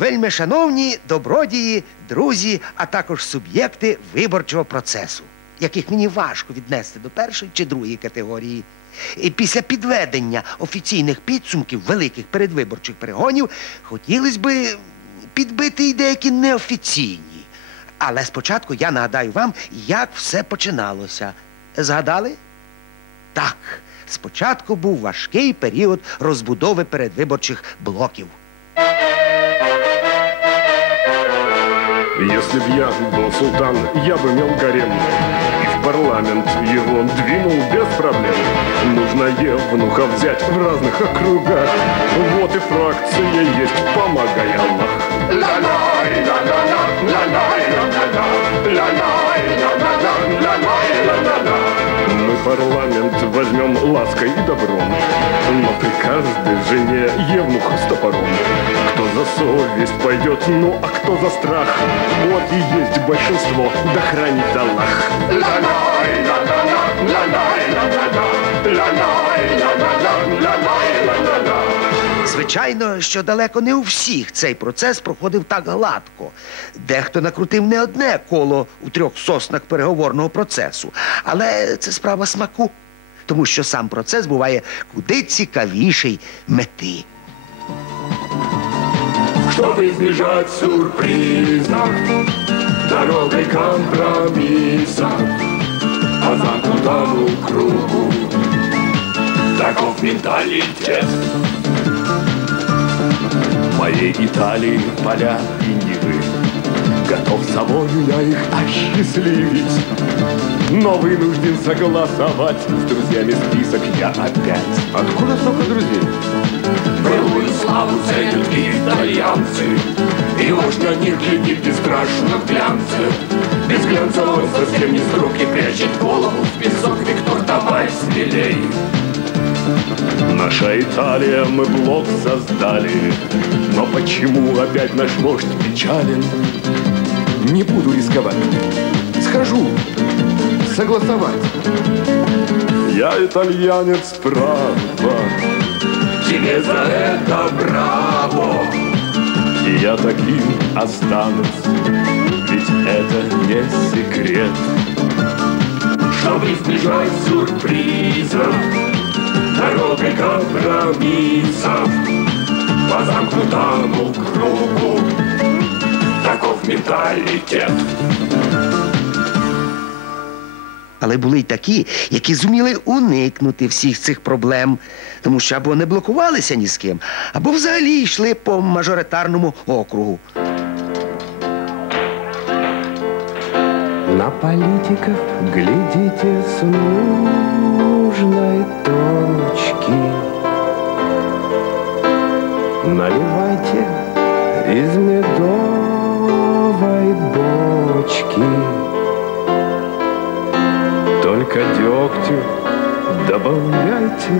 Вельми шановні добродії, друзі, а також суб'єкти виборчого процесу, яких мені важко віднести до першої чи другої категорії. І після підведення офіційних підсумків великих передвиборчих перегонів хотілося би підбити і деякі неофіційні. Але спочатку я нагадаю вам, як все починалося. Згадали? Так, спочатку був важкий період розбудови передвиборчих блоків. Если б я был султан, я бы имел гарем. И в парламент его двинул без проблем. Нужно евнуха взять в разных округах. Вот и фракция есть, помогай Аллах. Ла-лай, ла-ла-ла, ла-лай, ла-ла-ла, ла-лай, ла-ла-ла, ла-лай, ла-ла-ла. Парламент возьмем лаской и добром, но при каждой жене евнух с топором. Кто за совесть пойдет, ну а кто за страх? Вот и есть большинство, да хранит Аллах. Ла-лай, ла-ла-ла, ла-лай, ла-ла-ла, ла-лай, ла-ла-ла, ла-лай, ла-ла-ла. Звичайно, що далеко не у всіх цей процес проходив так гладко. Дехто накрутив не одне коло у трьох соснах переговорного процесу. Але це справа смаку, тому що сам процес буває куди цікавіший мети. Чтобы избежать сюрприза Дорогой компромисса По замкнутому кругу Таков менталитет моей Италии поля и нивы. Готов собою я их осчастливить Но вынужден согласовать С друзьями список я опять. Откуда столько друзей? Былую славу ценят итальянцы И уж на них глядит бесстрашно в глянце. Без глянца он совсем не с руки прячет голову в песок Виктор, давай смелей Наша Италия, мы блок создали Но почему опять наш вождь печален? Не буду рисковать. Схожу. Согласовать. Я итальянец, право Тебе за это браво И я таким останусь Ведь это не секрет Чтобы избежать сюрпризов Дорогой компромиссов По замкнутому кругу Таков менталитет Але були й такі, які зуміли уникнути всіх цих проблем, тому що або не блокувалися ні з ким, або взагалі йшли по мажоритарному округу. На политиков глядите с нужной точки. Наливайте из медовой бочки. Только дегтю добавляйте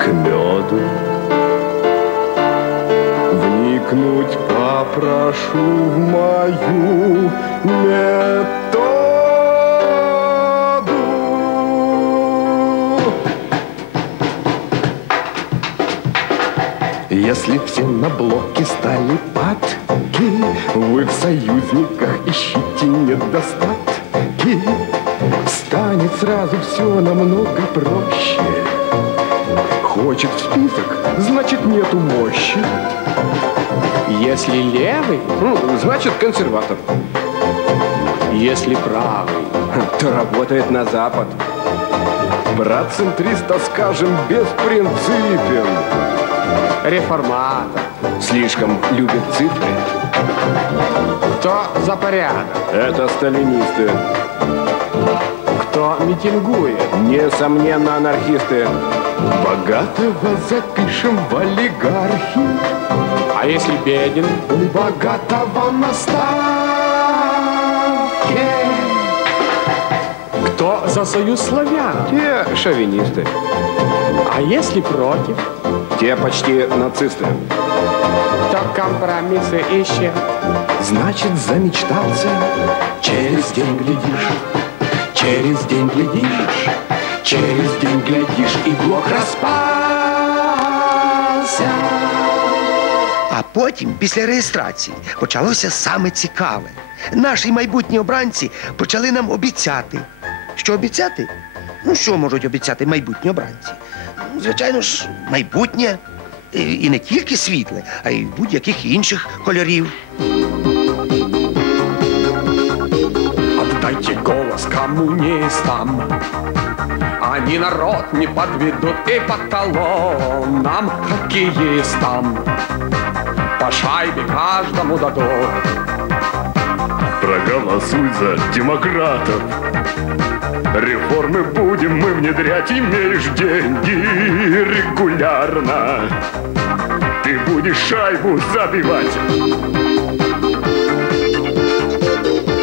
к меду. Вникнуть попрошу в мою методу. Если все на блоке стали падки, Вы в союзниках ищите недостатки. Станет сразу все намного проще. Хочет в список, значит нету мощи. Если левый, Ну, значит консерватор. если правый, То работает на Запад. Брат центриста, скажем, беспринципен. Реформатор, Слишком любит цифры. кто за порядок, Это сталинисты. кто митингует, Несомненно, анархисты. Богатого запишем в олигархи. а если беден, У богатого на ставке. кто за союз славян, Те шовинисты. а если против, Те почти нацисты. кто компромиссы ищет, Значит, замечтался. Через день глядишь, через день глядишь, через день глядишь, и блок распался. А А потім, після реєстрації, почалося саме цікаве. Наші майбутні обранці почали нам обіцяти. Що обіцяти? Ну, що можуть обіцяти майбутні обранці? Ну, Звичайно ж, майбутнє. І і не тільки світле, а й будь-яких інших кольорів. Отдайте голос коммунистам. Они народ не подведут и по талонам хоккеистам. По шайбе каждому дадут. Проголосуй за демократов. Реформы будем мы внедрять, имеешь деньги регулярно. Ты будешь шайбу забивать.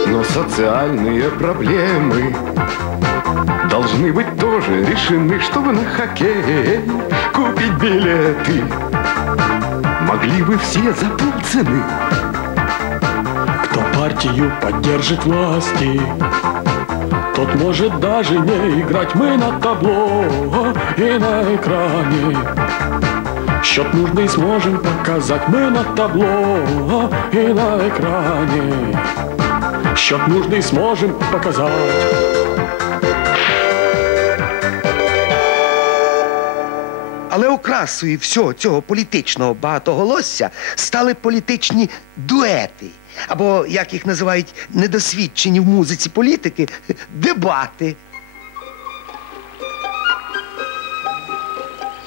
Но социальные проблемы должны быть тоже решены, чтобы на хоккей купить билеты. Могли бы все за полцены. Кто партию поддержит власти, тот может даже не играть. Мы на табло и на экране. Счет нужный сможем показать. Мы на табло и на экране. Счет нужный сможем показать. Але окрасою всього цього політичного багатоголосся стали політичні дуети. Або, як їх називають недосвідчені в музиці політики, дебати.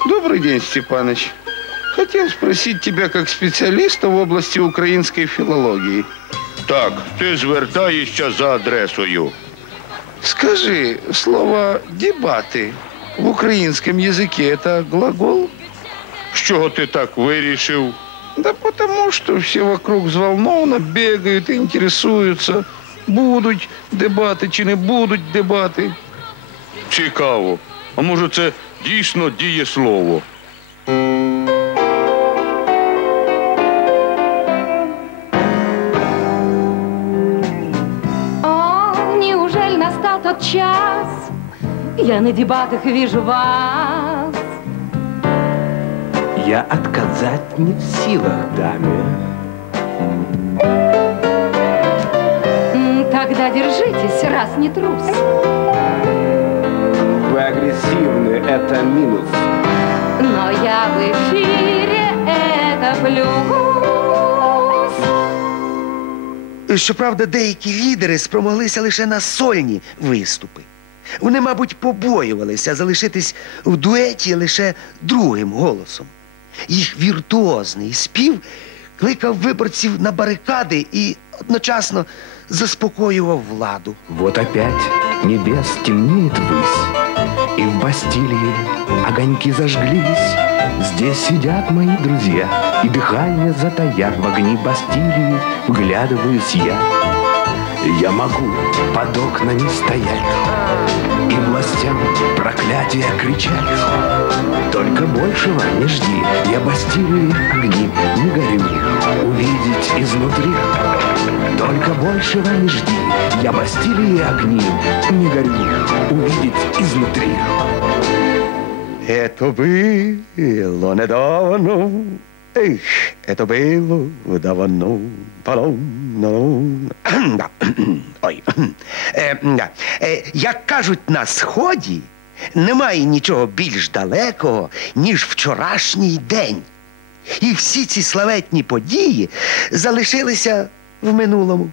Добрый день, Степаныч. Хотел спросить тебя как специалиста в области украинской филологии. Так, ти звертаєшся за адресою. Скажи, слово «дебаты» в украинском языке – это глагол? З чого ти так вирішив? Да потому что все вокруг взволнованно бегают и интересуются, будуть дебати чи не будуть дебати. Цікаво. А може це дійсно дієслово? О, Я на дебатах вижу вас. Я отказать не в силах, даме. М, Тогда держитесь, раз не трус. Вы агрессивны, это минус. Но я в эфире, это плюс. Щоправда, деякі лідери спромоглися лише на сольні виступи. Вони, мабуть, побоювалися залишитись в дуеті лише другим голосом. Їх віртуозний спів кликав виборців на барикади і одночасно заспокоював владу. Вот опять небес темнеет высь, И в Бастилии огоньки зажглись. Здесь сидят мои друзья, И дыхание затая В огни Бастилии вглядываюсь я. Я могу под окнами стоять И властям проклятия кричать. Только большего не жди, я Бастилии огни не горю. Увидеть изнутри только большего не жди, я Бастилии огни не горю. Увидеть изнутри. Это было недавно. Эх, это было давно. Па-дам, на-дам. Да. Ой. Е, да. Е, Як кажуть на сході, немає нічого більш далекого, ніж вчорашній день. І всі ці славетні події залишилися в минулому.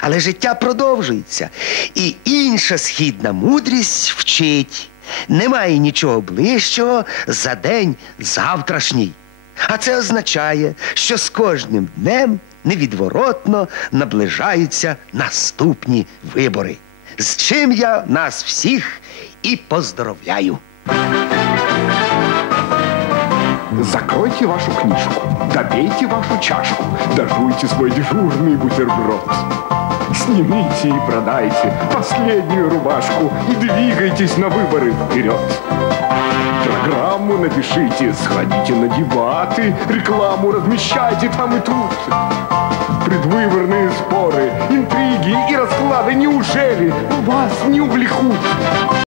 Але життя продовжується, і інша східна мудрість вчить. Немає нічого ближчого за день завтрашній. А це означає, що з кожним днем невідворотно наближаються наступні вибори. З чим я нас всіх і поздоровляю. Закройте вашу книжку, допейте вашу чашку, дожуйте свой дежурный бутерброд. Снимите и продайте последнюю рубашку и двигайтесь на выборы вперед. Программу напишите, сходите на дебаты, рекламу размещайте там и тут. Предвыборные споры, интриги и расклады неужели вас не увлекут?